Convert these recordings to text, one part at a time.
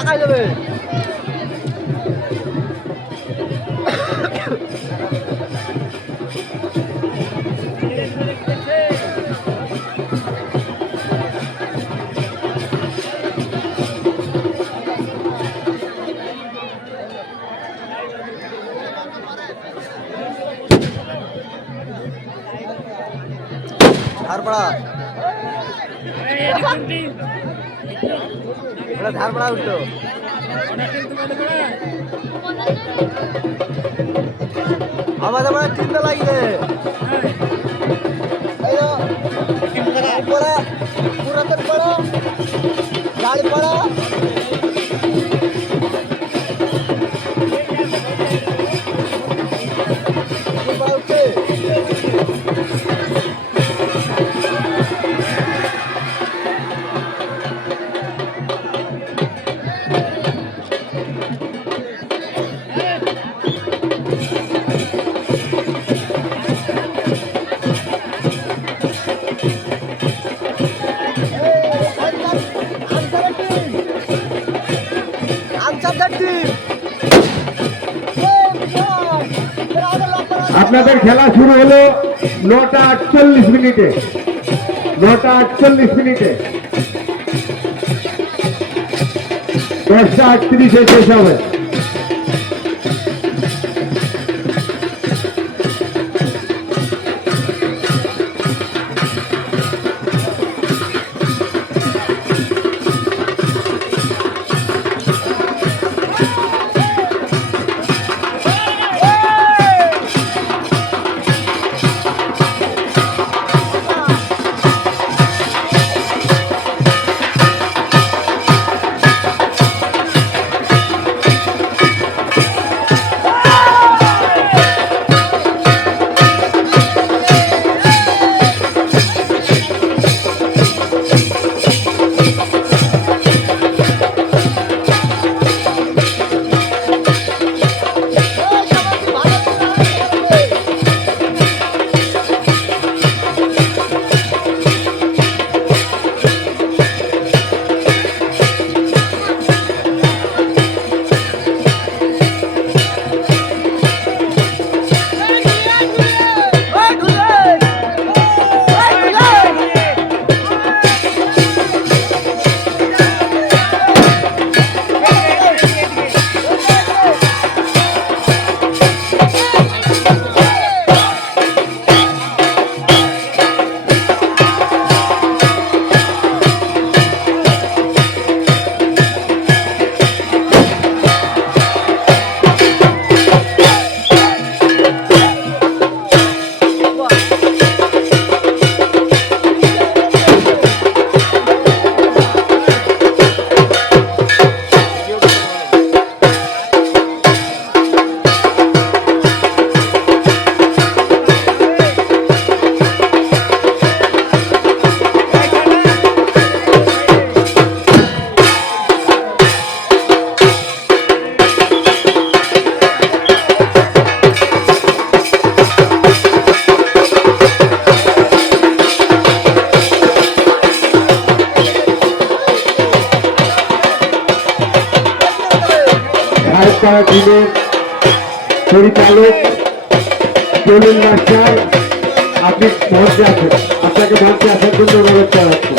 ফাঁকা যাবে। ধারপাড়া ধারপাড়া উঠলো আমাদের মানে চিন্তা লাগছে পুরাতন পড়ো গাড়ি পড়ো আপনাদের খেলা শুরু হলো 9:48 9:48 10:38 শেষ হবে। টিমের পরিচালক চলুন মাস্টার, আপনি মঞ্চে আছেন, আপনাকে মঞ্চে আসার জন্য অনুরোধ জানাচ্ছি।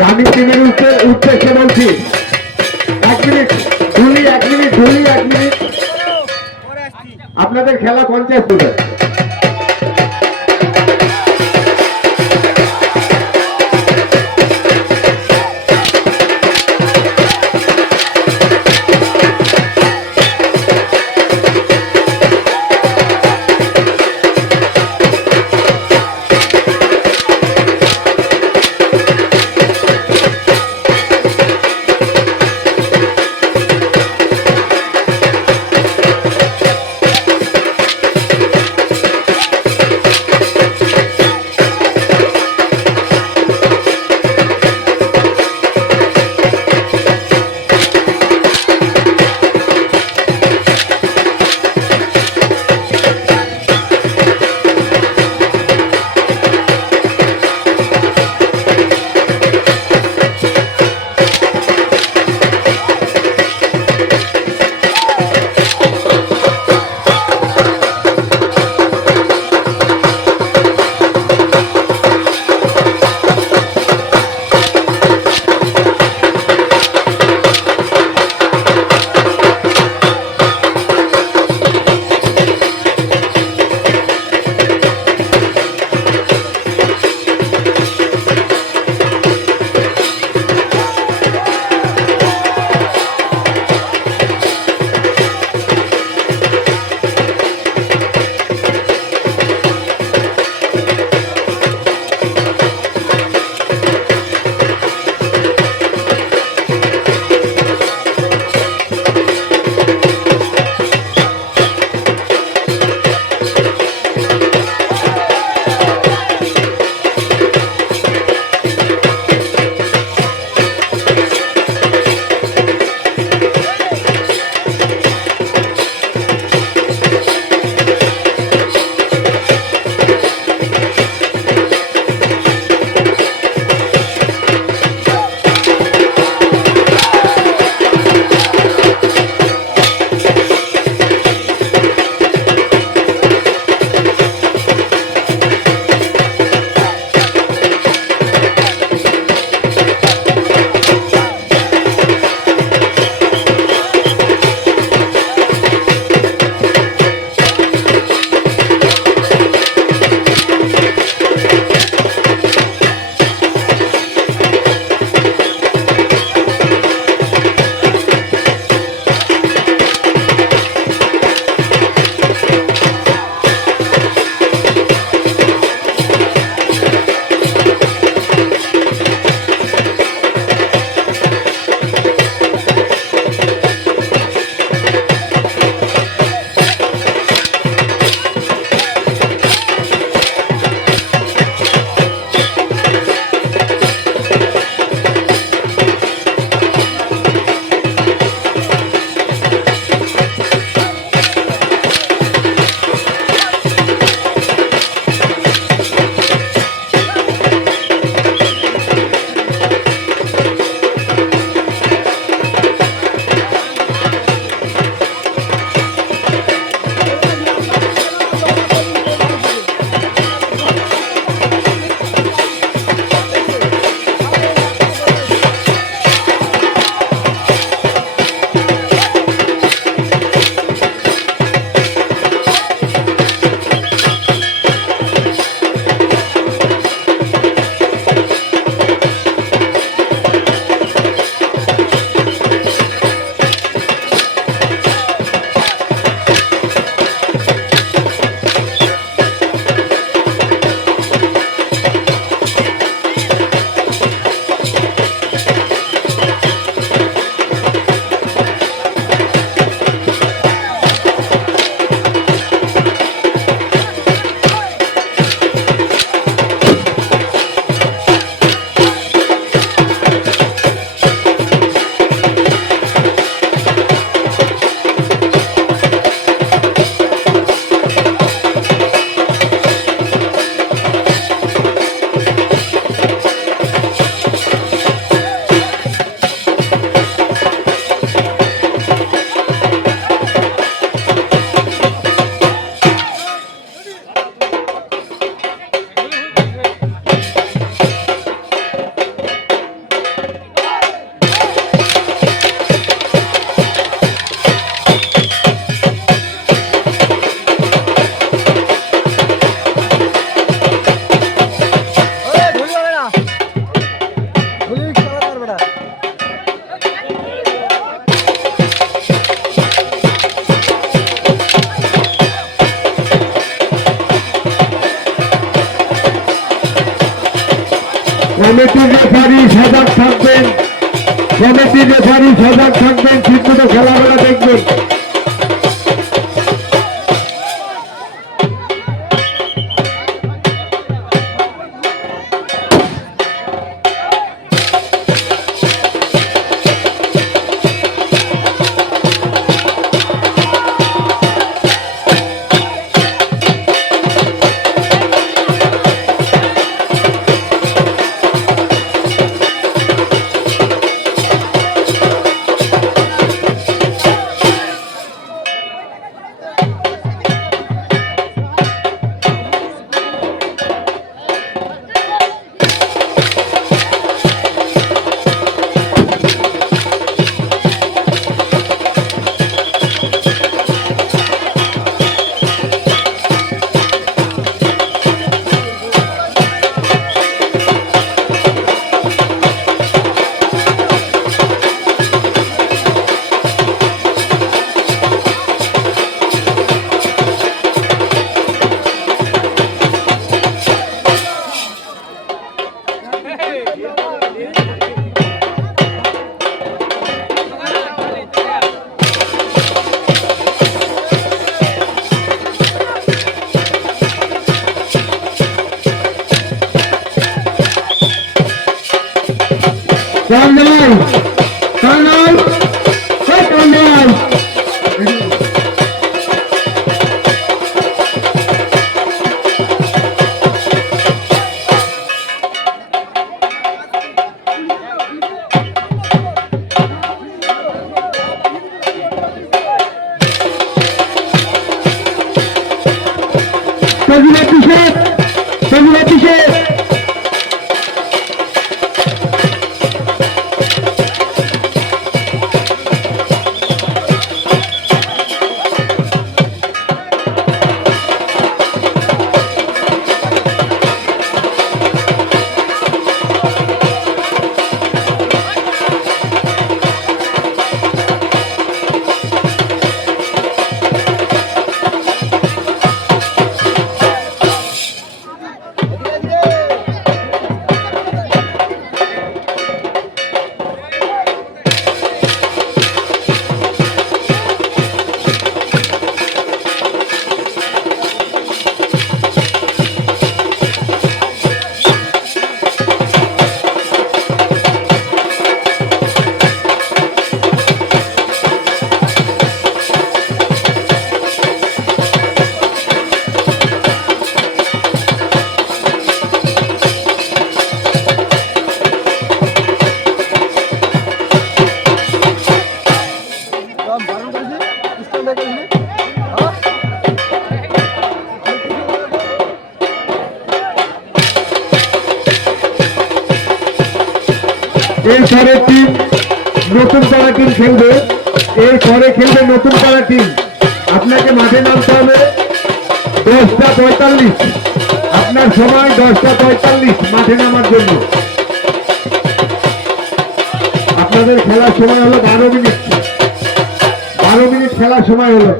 রানিং টিমের উদ্দেশ্যে বলছি, 1 মিনিট ঢুলি, 1 মিনিট ঢুলি, 1 মিনিট, আপনাদের খেলা 50 মিনিট। কমিটির রেফারি সজাগ থাকবেন, কমিটির রেফারি সজাগ থাকবেন, ঠিকমতো খেলাধুলা দেখবেন। Kandai, Kandai, hey Kandai. Sajila Pishet. এরপরে টিম নতুন পাড়া টিম খেলবে, এরপরে খেলবে নতুন পাড়া টিম। আপনাকে মাঠে নামতে হবে 10:45, আপনার সময় 10:45 মাঠে নামার জন্য। আপনাদের খেলার সময় হলো 12 মিনিট, 12 মিনিট খেলার সময় হলো।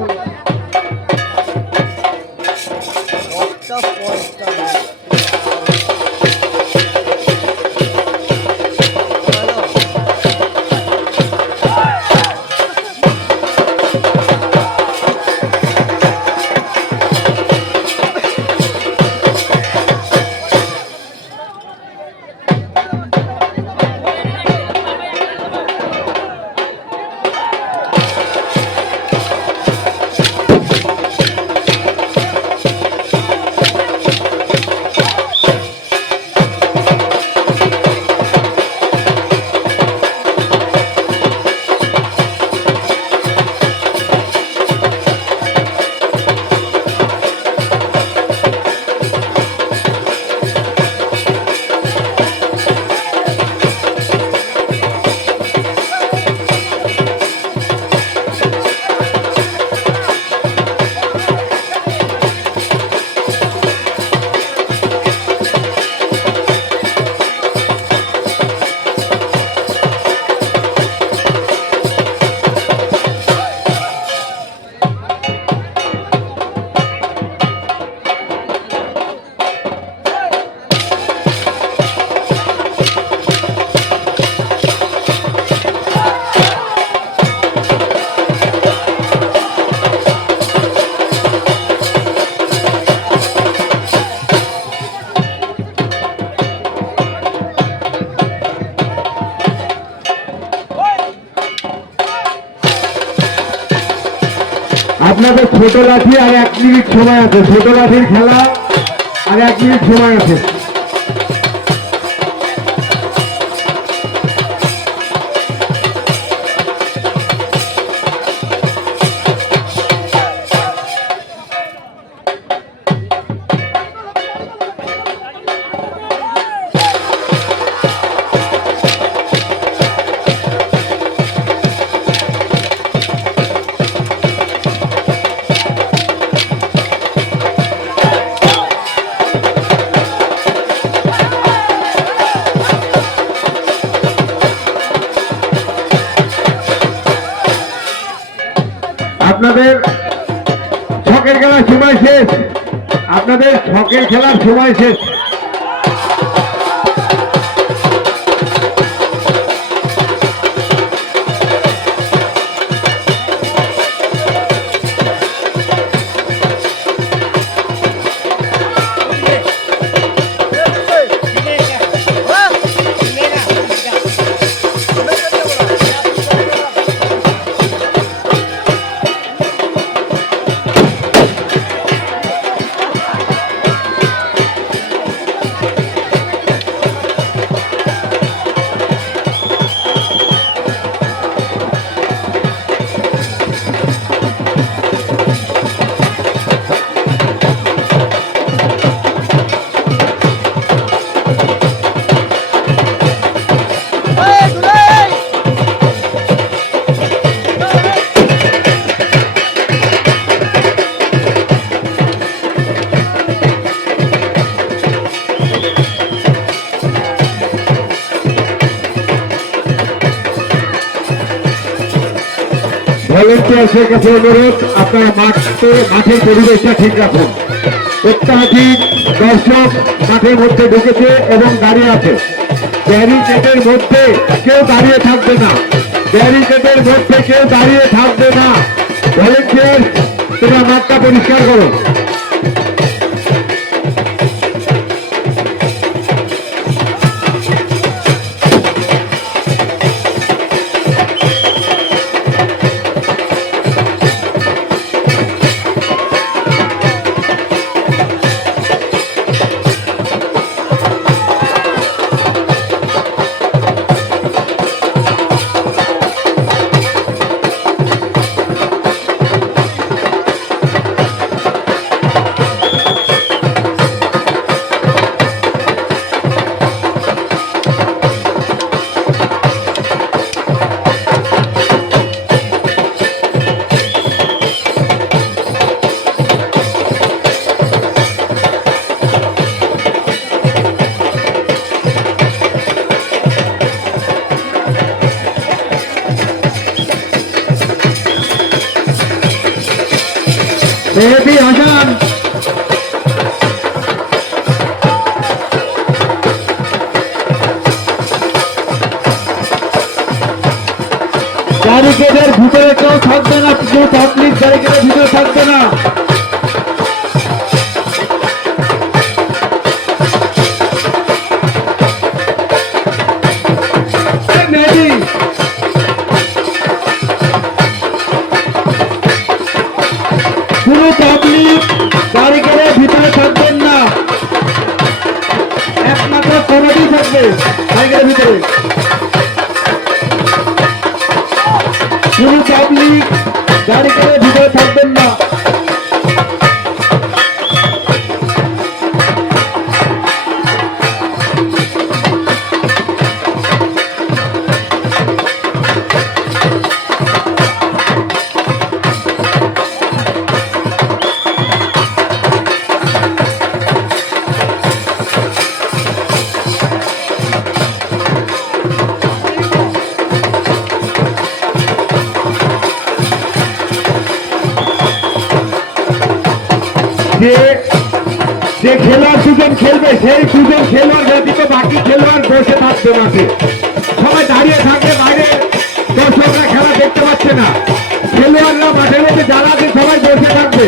আপনাদের ছোট লাঠি আর 1 মিনিট সময় আছে, ছোট লাঠির খেলা আর 1 মিনিট সময় আছে। আপনাদের ছকের খেলার সময় শেষ, আপনাদের ছকের খেলার সময় শেষ। ভলেন্টিয়ার্সের কাছে অনুরোধ, আপনারা মাঠের পরিবেশটা ঠিক রাখুন। অত্যাধিক দর্শক মাঠের মধ্যে ঢুকেছে এবং দাঁড়িয়ে আছে। ব্যারিকেডের মধ্যে কেউ দাঁড়িয়ে থাকবে না, ব্যারিকেডের মধ্যে কেউ দাঁড়িয়ে থাকবে না। ভলেন্টিয়ার, তোমরা মাঠটা পরিষ্কার করো। মেহেদি হাসান, ব্যারিকেডের ভিতরে কেউ থাকবে না, কেউ পাবলিক ব্যারিকেডের ভিতরে থাকবে না। মেহেদি, পুরো পাবলিক ব্যারিকেডের ভিতরে থাকবেন না, একমাত্র কমিটি থাকবে ব্যারিকেডের ভিতরে। পুরো পাবলিক ব্যারিকেডের ভিতরে থাকবেন না। যে খেলোয়াড় দুজন খেলবে সেই দুজন খেলোয়াড় ব্যতীত বাকি খেলোয়াড় বসে থাকবে মাঠে, সবাই দাঁড়িয়ে থাকবে। বাইরে দর্শকরা খেলা দেখতে পাচ্ছে না, খেলোয়াড়রা মাঠের মধ্যে যারা আছে সবাই বসে থাকবে।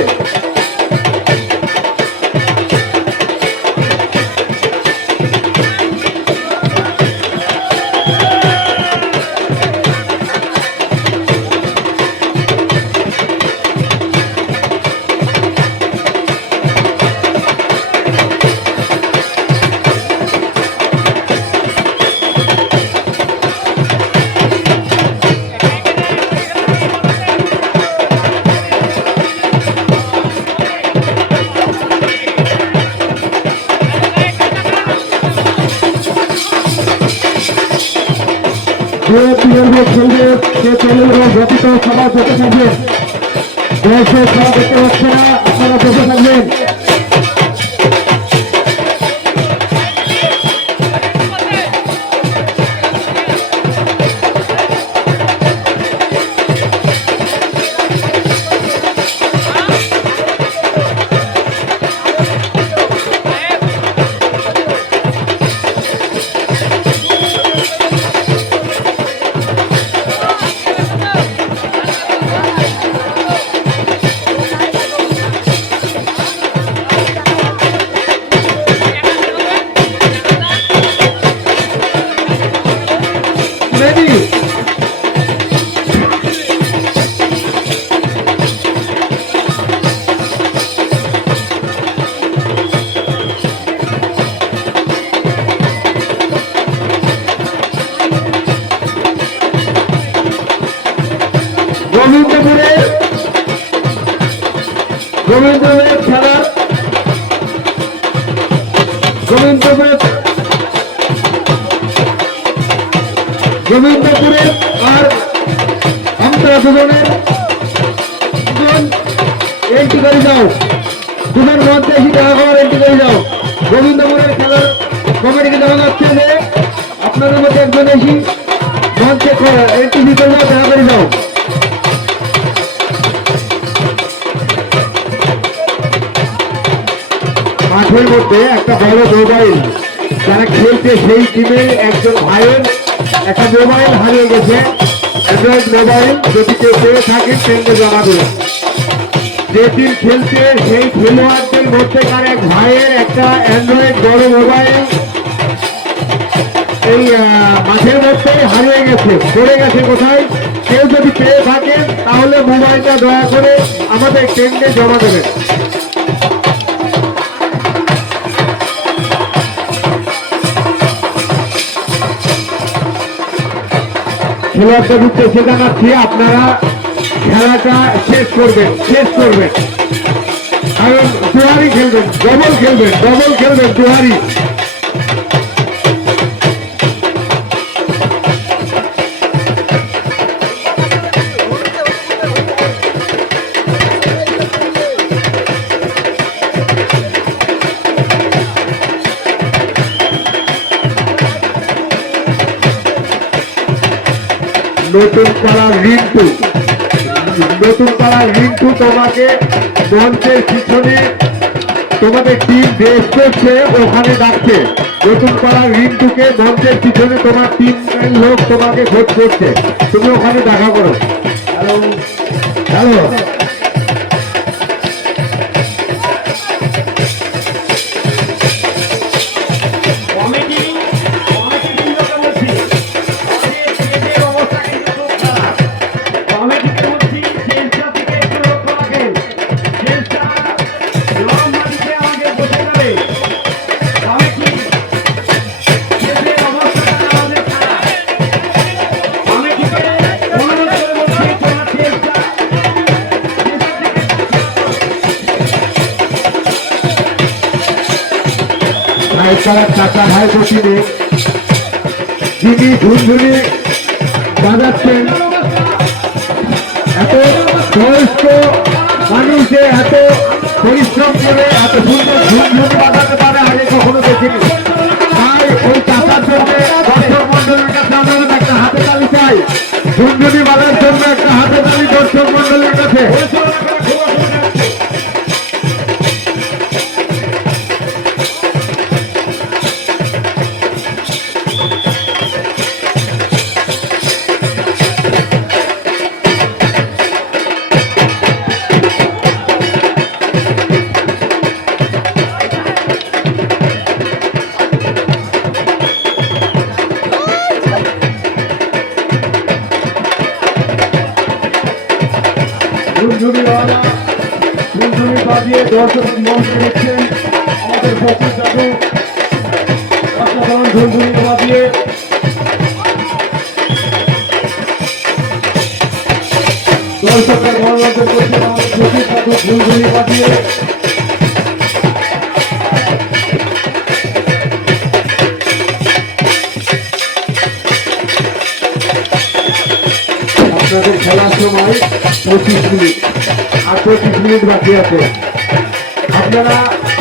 যে প্রিয় খেলবে সে চলে ব্যতীত সবাই বসে থাকবেন। দর্শক সবাই দেখতে পাচ্ছে না, আপনারা বসে থাকবেন। Ready? গোবিন্দপুরের খেলা গোবিন্দপুরের আর আমরা দুজনের এন্ট্রি করে যাও, দুজন মধ্যে এসে দেখা করার এন্ট্রি করে যাও। গোবিন্দপুরের খেলার কমিটিকে দেখা যাচ্ছে যে আপনাদের মধ্যে একজন এসে মঞ্চে এন্ট্রি দিতে যাও, দেখা করে যাও। মাঠের মধ্যে একটা বড় মোবাইল যারা খেলছে সেই টিমের একজন ভাইয়ের একটা মোবাইল হারিয়ে গেছে। অ্যান্ড্রয়েড মোবাইল যদি কেউ পেয়ে থাকে ট্রেন্ডে জমা দেবে। যে টিম খেলছে সেই খেলোয়াড়দের মধ্যেকার এক ভাইয়ের একটা অ্যান্ড্রয়েড বড় মোবাইল এই মাঠের মধ্যেই হারিয়ে গেছে, পড়ে গেছে কোথায়। কেউ যদি পেয়ে থাকেন তাহলে মোবাইলটা দয়া করে আমাদের ট্রেন্ডে জমা দেবেন। খেলোয়াড়দের উদ্দেশ্যে জানাচ্ছি আপনারা খেলাটা শেষ করবেন কারণ দুহারি খেলবেন, ডবল খেলবেন দুহারি। নতুন পাড়ার রিন্টু তোমাকে মঞ্চের পিছনে তোমাদের টিম বেশ করছে, ওখানে ডাকছে। নতুন পাড়ার রিন্টুকে মঞ্চের পিছনে তোমার টিম লোক তোমাকে ভোট করছে, তুমি ওখানে দেখা করো। হ্যালো চাচা ভাই বসিনে যিনি ঝুনঝুনি বাজাচ্ছেন, এত বয়স্ক মানুষে এত পরিশ্রম করে এত সুন্দর ঝুনঝুনি বাজাতে পারে আগে কখনো দেখিনি। তাই ওই চাচার জন্য দর্শক মন্ডলের কাছে আমাদের একটা হাতে তালি চাই। ঝুনঝুনি বাজার জন্য একটা হাতে তালি দর্শক মন্ডলের কাছে। ঝুনঝুনি বাজিয়ে দর্শক মঞ্চ দেখছেন আমাদের ফকির দাদু, অসাধারণ ঝুনঝুনি বাজিয়ে দর্শকদের মনোরঞ্জন করছেন আমাদের ফকির দাদু ঝুনঝুনি বাজিয়ে। আপনাদের খেলার সময় 25 মিনিট আর 25 মিনিট বাকি আছে। আপনারা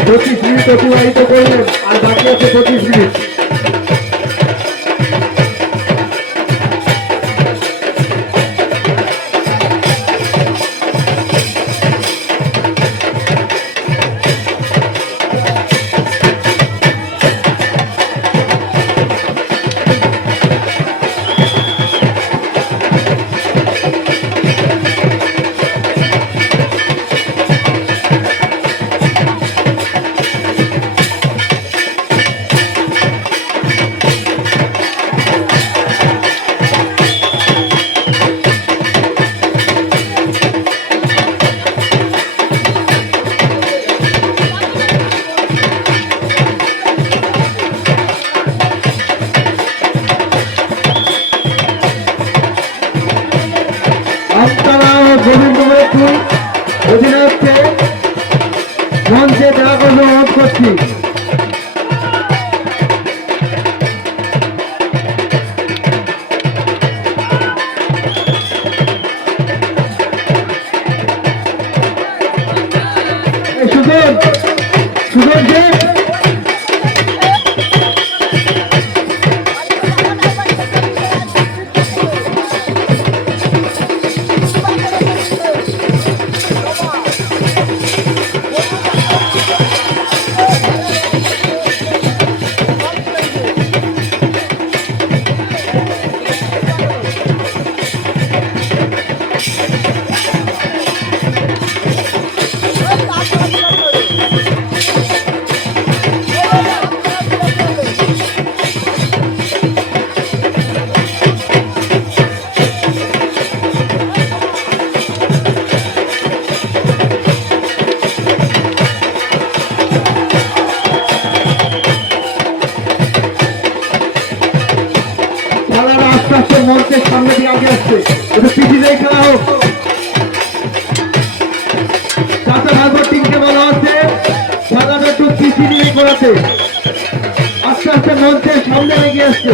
25 মিনিট অতিবাহিত করলেন আর বাকি আছে 25 মিনিট। আপনারা গোবিন্দপুরের অধিনায়ককে মঞ্চে দেওয়া করে অনুরোধ করছি। সুজন সুজন যে মঞ্চের সামনে দিয়ে আগে আসছে, এটা পিছিয়ে খেলা হোক। চাচা ভাইবার টিমকে বলা হচ্ছে খেলাটা একটু পিছিয়ে নিয়ে করাতে, আস্তে আস্তে মঞ্চের সামনে লেগে আসছে।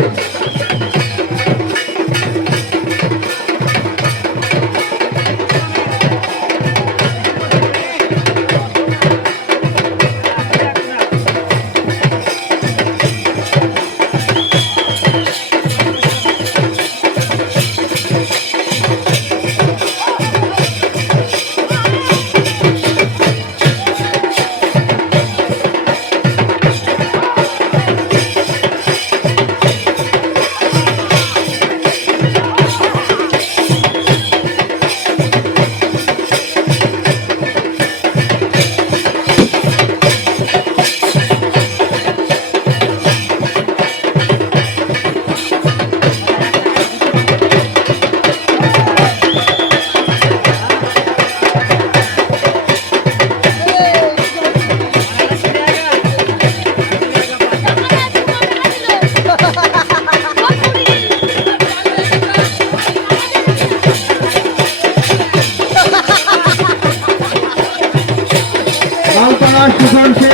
সুশান্তে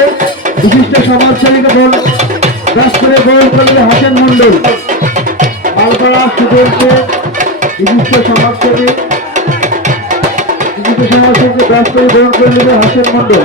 বিশিষ্ট সমাজসেবীকে ব্যাস করে গ্রহণ করলেন হাসেন মন্ডল। মালপাড়া সুশান্তে বিশিষ্ট সমাজসেবীকে ব্যাস করে গ্রহণ করলেন হাসেন মন্ডল।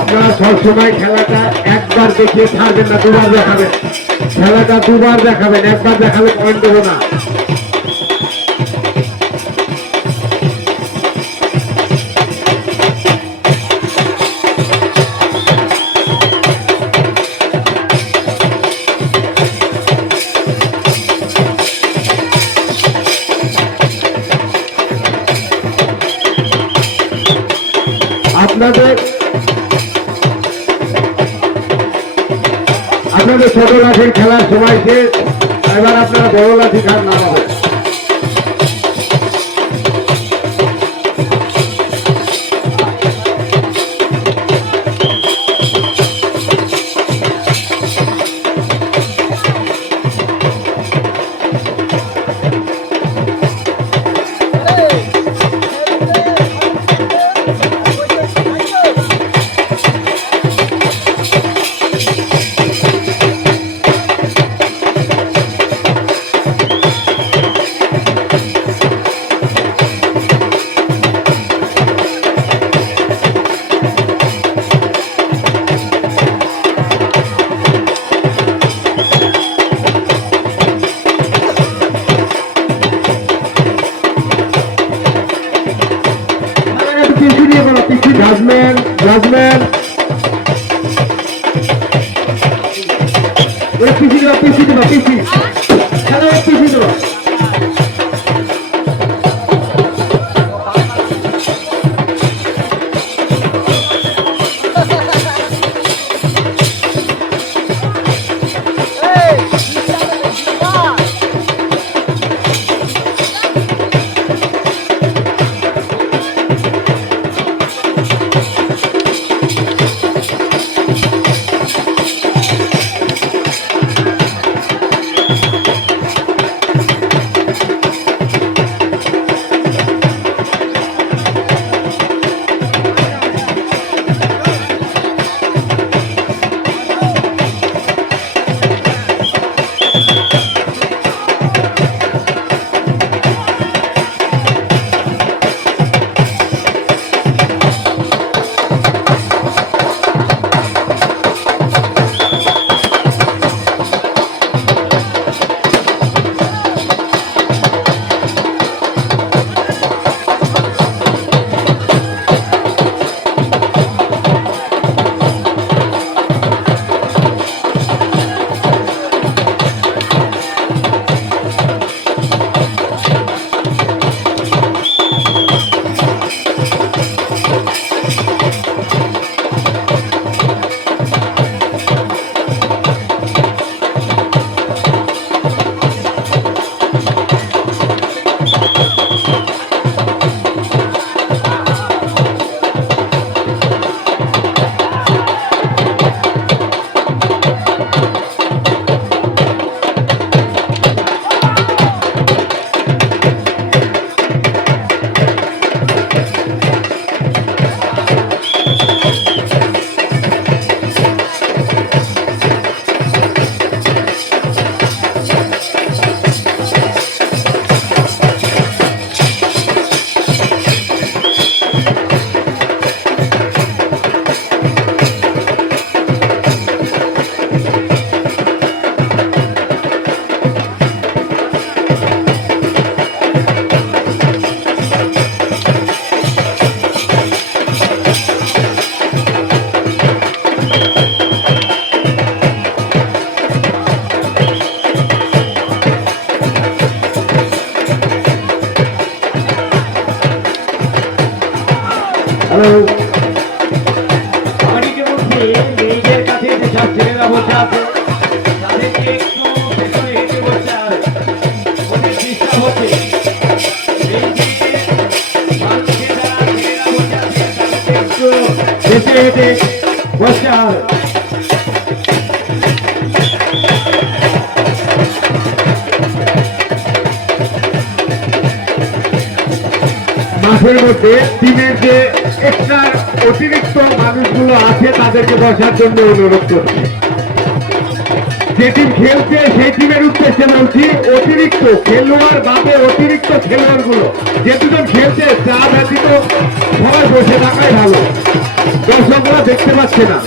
আপনারা সবসময় খেলাটা একবার দেখিয়ে ছাড়বেন না, দুবার দেখাবেন। খেলাটা দুবার দেখাবেন, একবার দেখালে পয়েন্ট দেবো না। আপনাদের ছোট লাঠির খেলার সময় শেষ। এবার আপনারা বড় লাঠি খান নামাবেন। Jasmine, Jasmine. PC. Hello, PC. বাড়িতে মধ্যে মেয়েদের কাছে যেসব ছেলেরা বসে আছে তাদেরকে একটু ভেতরে হেঁটে বসতে হবে, ওদের ডিস্টার্ব হচ্ছে। মানুষের যারা ছেলেরা বসে আছে তাদেরকে একটু হেঁটে হেঁটে বসতে হবে। মাঠের মধ্যে টিমের যে এক্সট্রা অতিরিক্ত মানুষগুলো আছে তাদেরকে বসার জন্য অনুরোধ করছি। যে টিম খেলছে সেই টিমের উদ্দেশ্যে বলছি, অতিরিক্ত খেলোয়াড় বাদে অতিরিক্ত খেলোয়াড় গুলো যে দুজন খেলছে তা ব্যতীত সবাই বসে থাকাই ভালো, দর্শকরা দেখতে পাচ্ছে না।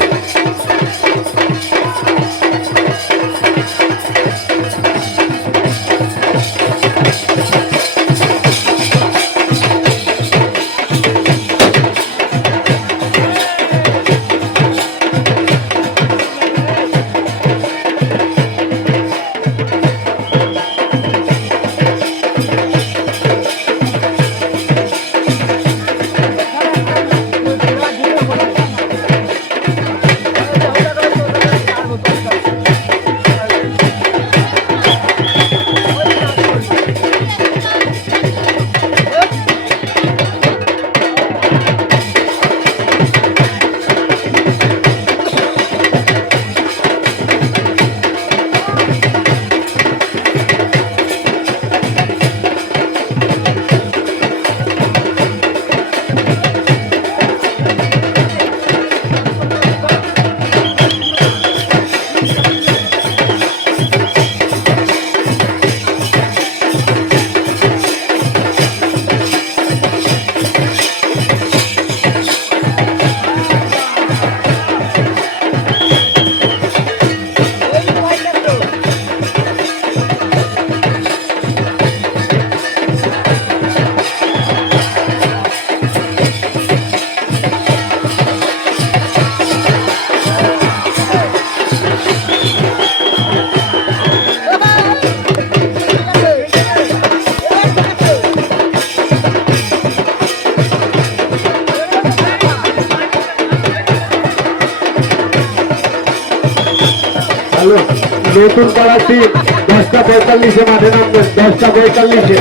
নতুন পাড়ার টিম 10:45 মাঠে নামবেন। 10:45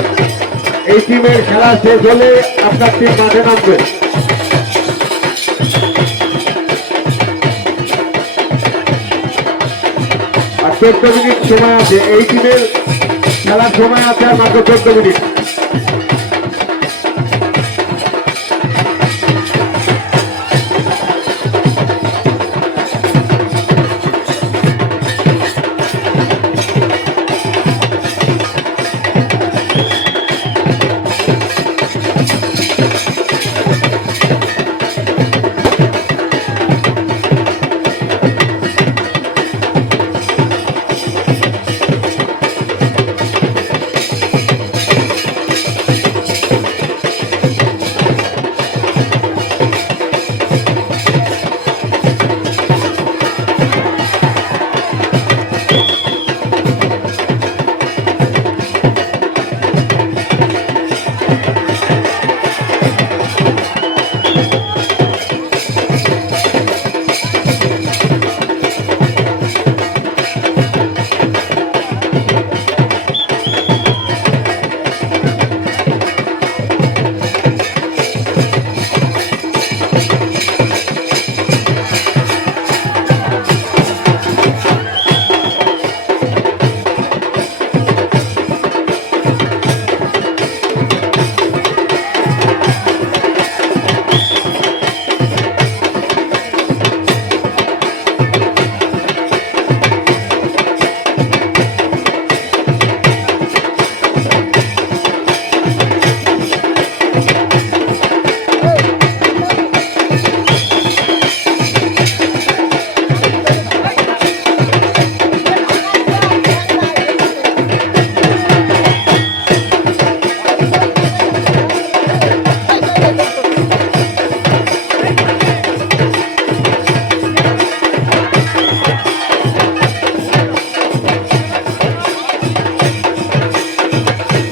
এই টিমের খেলা শেষ হলে আপনার টিম মাঠে নামবে। আর 14 মিনিট সময় আছে, এই টিমের খেলার সময় আছে আর মাত্র 14 মিনিট।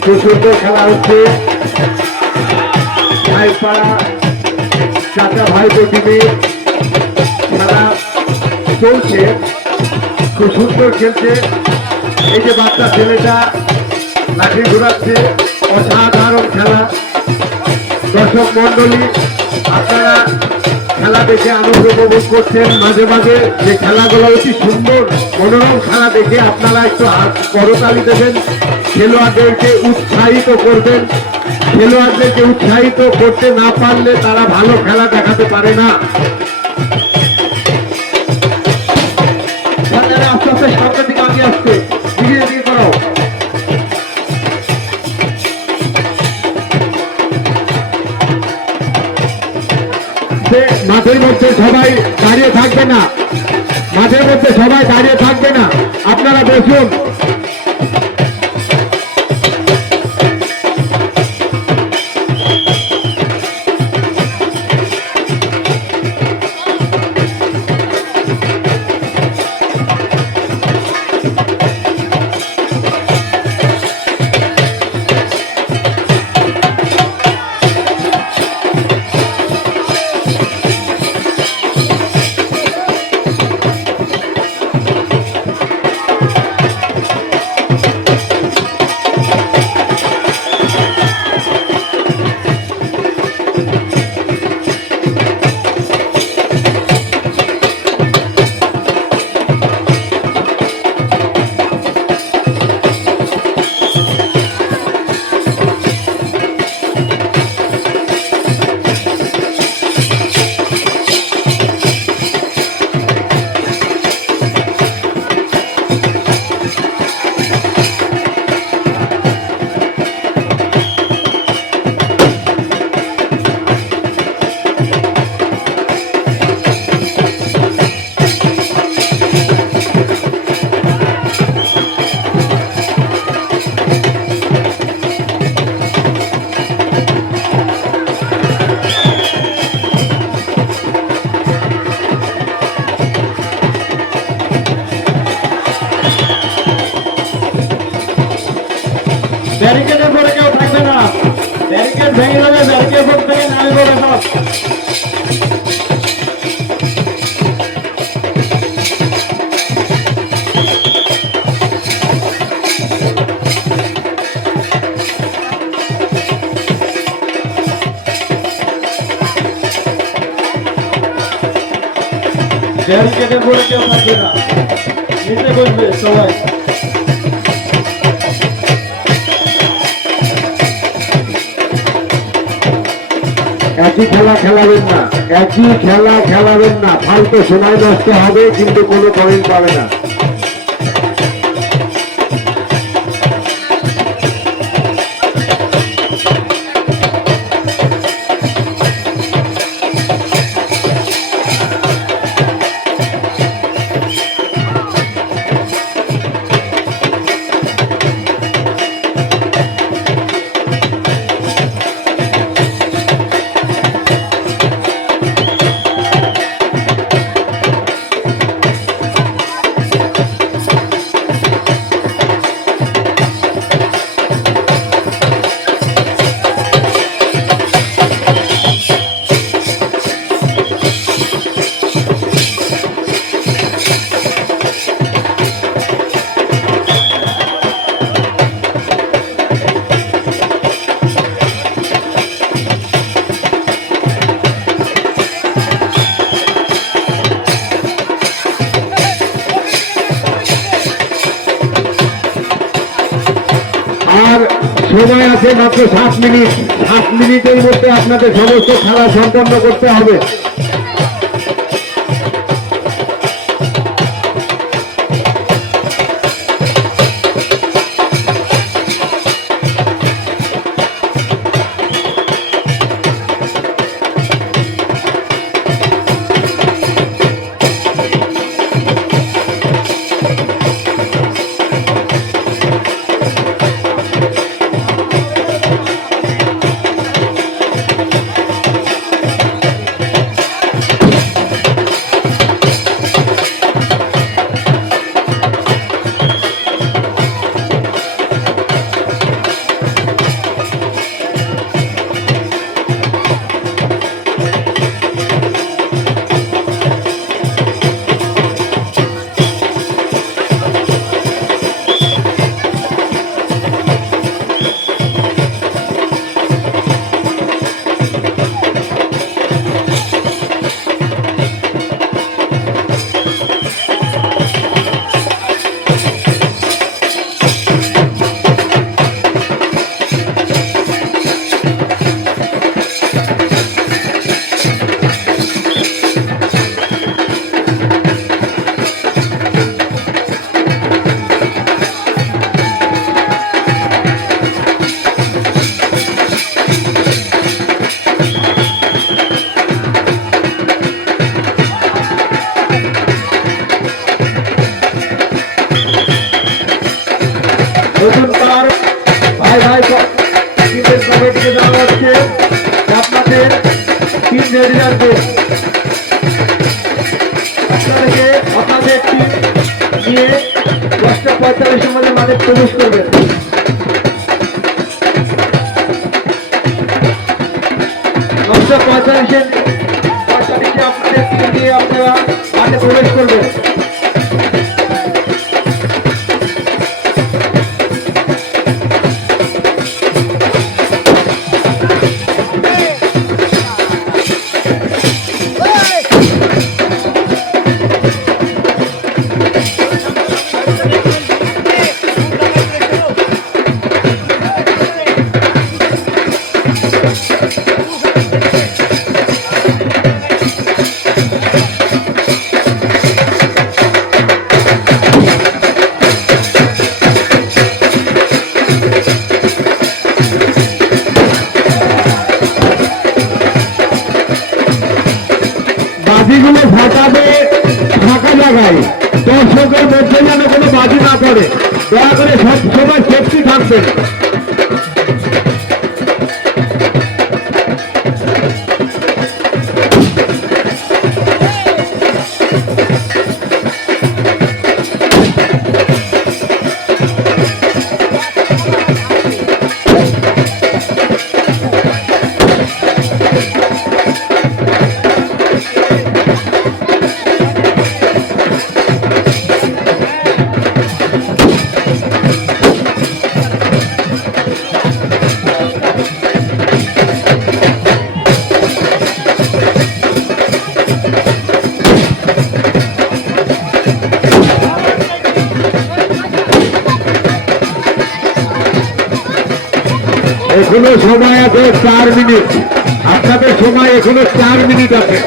খুব সুন্দর খেলা হচ্ছে। ভাইপাড়া চাচা ভাইপো টিমে খেলা চলছে, খুব সুন্দর খেলছে। এই যে বাচ্চা ছেলেটা লাঠি ঘুরাচ্ছে, অসাধারণ খেলা। দর্শক মন্ডলী, আপনারা খেলা দেখে আনন্দ উপভোগ করছেন। মাঝে মাঝে যে খেলাগুলো অতি সুন্দর মনোরম খেলা দেখে আপনারা একটু করতালি দেবেন, খেলোয়াড়দেরকে উৎসাহিত করবেন। খেলোয়াড়দেরকে উৎসাহিত করতে না পারলে তারা ভালো খেলা দেখাতে পারে না। আস্তে আস্তে সামনের দিকে আগে আসছে, দিকে দিকে করাও। মাঠের মধ্যে সবাই দাঁড়িয়ে থাকবে না, মাঠের মধ্যে সবাই দাঁড়িয়ে থাকবে না, আপনারা বসুন। ব্যারিকেডের পরে কেউ থাকবে না, ব্যারিকেড ভেঙে যাবে, ব্যারিকেড থেকে নামে পড়ে সব। ব্যারিকেডের বলে কেউ থাকবে না, নিচে বসবে সবাই। একই খেলা খেলাবেন না, একই খেলা খেলাবেন না, ফালতু সময় নষ্ট হবে কিন্তু কোনো পয়েন্ট পাবে না। আর সময় আছে মাত্র 7 মিনিট। 7 মিনিটের মধ্যে আপনাদের সমস্ত খেলা সম্পন্ন করতে হবে। নতুনবার ভাই ভাই টিমের কমিটিকে জানা হচ্ছে আপনাদের টিম রেডি রাখবে। আপনাদেরকে আপনাদের টিম নিয়ে 10:45 মধ্যে মাঠে প্রবেশ করবেন। আপনাদের টিম নিয়ে আপনারা মাঠে প্রবেশ করবেন। বাজিগুলো ফাটাবে ফাঁকা জায়গায়, দর্শকের মধ্যে যেন কোনো বাজি না পড়ে। দয়া করে সব সময় সেফটি থাকবে। এখনো সময় আছে 4 মিনিট, আপনাদের সময় এখনো 4 মিনিট আছে।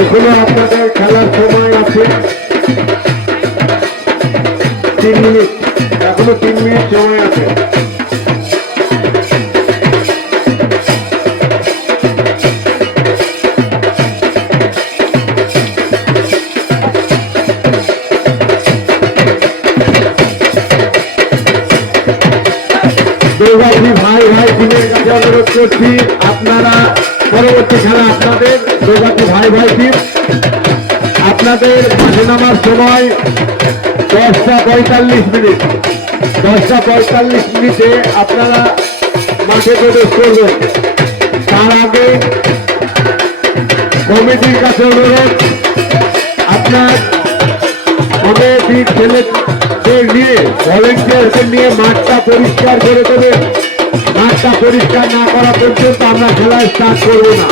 এখনো আপনাদের খেলার সময় আছে 3 মিনিট, এখনো 3 মিনিট সময় আছে। দৌড়াচ্ছি ভাই ভাই টিমের কাছে অনুরোধ করছি, আপনারা পরবর্তী খেলা আপনাদের দৌড়াচ্ছি ভাই ভাই টিম, আপনাদের মাঠে নামার সময় 10:45 মিনিট। 10:45 মিনিটে আপনারা মাঠে প্রবেশ করবেন। তার আগে কমিটির কাছে অনুরোধ, আপনার কমিটির ছেলেদের নিয়ে ভলেন্টিয়ারদের নিয়ে মাঠটা পরিষ্কার করে দেবেন। মাঠটা পরিষ্কার না করা পর্যন্ত আমরা খেলা স্টার্ট করবো না।